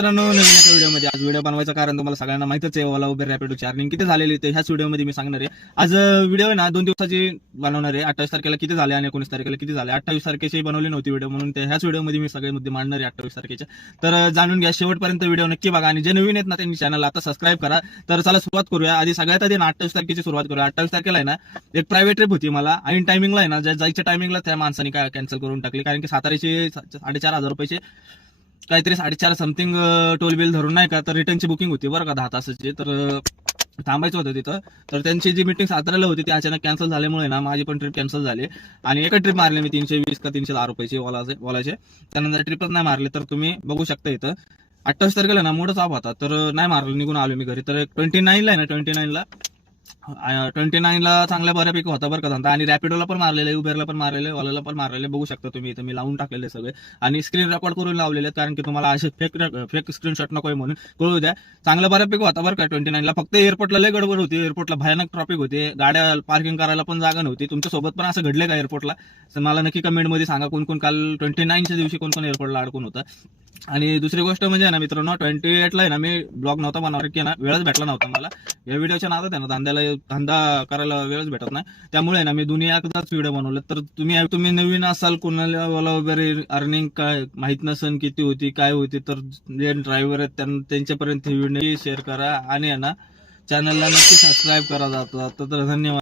मित्रांनो नवीन एका व्हिडिओमध्ये आज व्हिडिओ बनवायचं कारण तुम्हाला सगळ्यांना माहितच आहे ओला उबेर रॅपिडो चार्जिंग किती झालेली ते ह्याच व्हिडिओमध्ये मी सांगणार आहे. आज व्हिडिओ ना दोन दिवसाची बनवणार आहे. अठ्ठावीस तारखेला किती झाले आणि एकोणीस तारखेला किती झाले? अठ्ठावीस तारखेची बनवली नव्हती व्हिडिओ म्हणून ते ह्याच व्हिडिओमध्ये मी सगळे मुद्दे मांडणार आहे अठ्ठावीस तारखेच्या तर जाणून घ्या शेवटपर्यंत व्हिडिओ नक्की बघा आणि जे नवीन आहेत ना त्यांनी चॅनल आता सबस्क्राईब करा. तर चला सुरुवात करूया. आधी सगळ्यात आधी ना अठ्ठावीस तारखेची सुरुवात करूया. अठ्ठावीस तारखेला आहे ना एक प्रायव्हेट ट्रिप होती मला. आणि टायमिंगला आहे ना ज्या जायच्या टायमिंगला त्या माणसाने काय कॅन्सल करून टाकली. कारण की साताऱ्याचे साडेचार हजार रुपयाचे काहीतरी साडेचार समथिंग टोल बिल धरून नाही का तर रिटर्नची बुकिंग होती बरं का दहा तासाची. तर थांबायचं होतं तिथं. तर त्यांची जी मिटिंग साताऱ्याला होती ती अचानक कॅन्सल झाल्यामुळे ना माझी पण ट्रिप कॅन्सल झाली. आणि एका ट्रिप मारली मी तीनशे वीस का तीनशे दहा रुपयाची ओलाचे ओलाचे त्यानंतर ट्रिपच नाही मारली तर तुम्ही बघू शकता इथं. अठ्ठावीस तारखेला ना मोठच ऑफ होता तर नाही मारलं निघून आलो मी घरी. तर ट्वेंटी नाईनला आहे ना ट्वेंटी नाईनला ट्वेंटी नाईनला चांगल्या बऱ्यापैकी होता बरं का धंदा. आणि रॅपिडोला पण मारलेले उबेरला पण मारलेले ओलाला पण मारलेले. बघू शकता तुम्ही इथं. मी लावून टाकलेले सगळे. आणि स्क्रीन रेकॉर्ड करून लावलेले कारण की तुम्हाला असे फेक फेक स्क्रीनशॉट नको आहे म्हणून. कळू द्या. चांगलं बऱ्यापैकी होता बरं का ट्वेंटी नाईनला फक्त एअरपोर्टला लय गडबड होती. एअरपोर्टला भयानक ट्रॉफिक होते. गाड्या पार्किंग करायला पण जागा नव्हती. तुमच्यासोबत पण असं घडले का एअरपोर्टला तर मला नक्की कमेंटमध्ये सांगा कोण कोण काल ट्वेंटी नाईनच्या दिवशी कोण कोण एअरपोर्टला अडकून होतं. आणि दुसरी गोष्ट म्हणजे ना मित्रांनो ट्वेंटी एटला आहे ना मी ब्लॉग नव्हता बनवणार की ना वेळच भेटला नव्हता मला. या व्हिडिओच्या नादात आहे ना धंद्याला धंदा करायला वेळच भेटत नाही. त्यामुळे ना मी दोन्ही एकदाच व्हिडिओ बनवले. तर तुम्ही तुम्ही नवीन असाल कोणाला वगैरे अर्निंग काय माहीत नसेल किती होती काय होती तर जे ड्रायव्हर आहेत त्यांच्यापर्यंत ही व्हिडिओ शेअर करा. आणि ना चॅनलला नक्की सबस्क्राईब करा. जातो तर धन्यवाद.